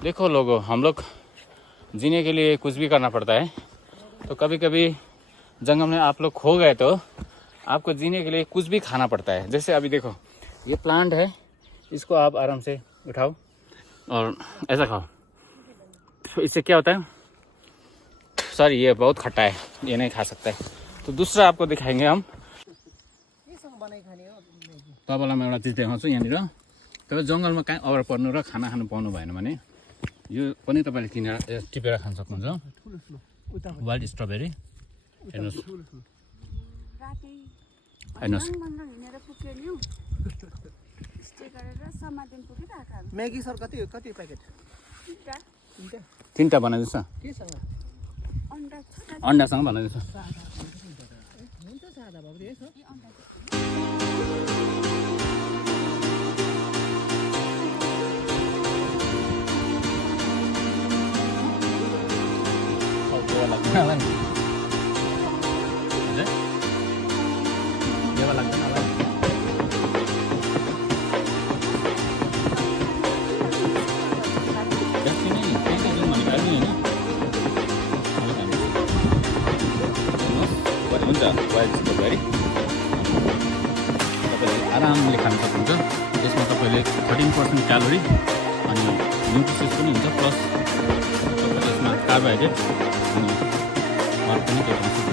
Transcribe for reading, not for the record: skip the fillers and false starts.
देखो लोगों, हम लोग जीने के लिए कुछ भी करना पड़ता है। तो कभी कभी जंगल में आप लोग खो गए तो आपको जीने के लिए कुछ भी खाना पड़ता है। जैसे अभी देखो, ये प्लांट है, इसको आप आराम से उठाओ और ऐसा खाओ। तो इससे क्या होता है, सॉरी ये बहुत खट्टा है, ये नहीं खा सकता है। तो दूसरा आपको दिखाएंगे हम। तपाईँलाई म एउटा चिज देखाउँछु। यहाँनिर तपाईँ जङ्गलमा कहीँ अगर पर्नु र खाना खानु पाउनु भएन भने यो पनि तपाईँले किनेर टिपेर खान सक्नुहुन्छ। वाइल्ड स्ट्रबेरी हेर्नुहोस्, हेर्नुहोस्। मैगी सर कति प्याकेट? तिनवटा बनाइदिनुहोस् न, अन्डासँग बनाइदिनुहोस्। लाग्दैन होला नि, देवा लाग्दैन होला नि। जति नै त्यही जुन भनेको अहिले होइन, हुन्छ वाइल्ड स्ट्रबेरी तपाईँले आरामले खान सक्नुहुन्छ। यसमा तपाईँले 13% क्यालोरी अनि न्युट्रिसियस पनि हुन्छ, प्लस तपाईँले यसमा कार्बोहाइड्रेट अनि अरू पनि केही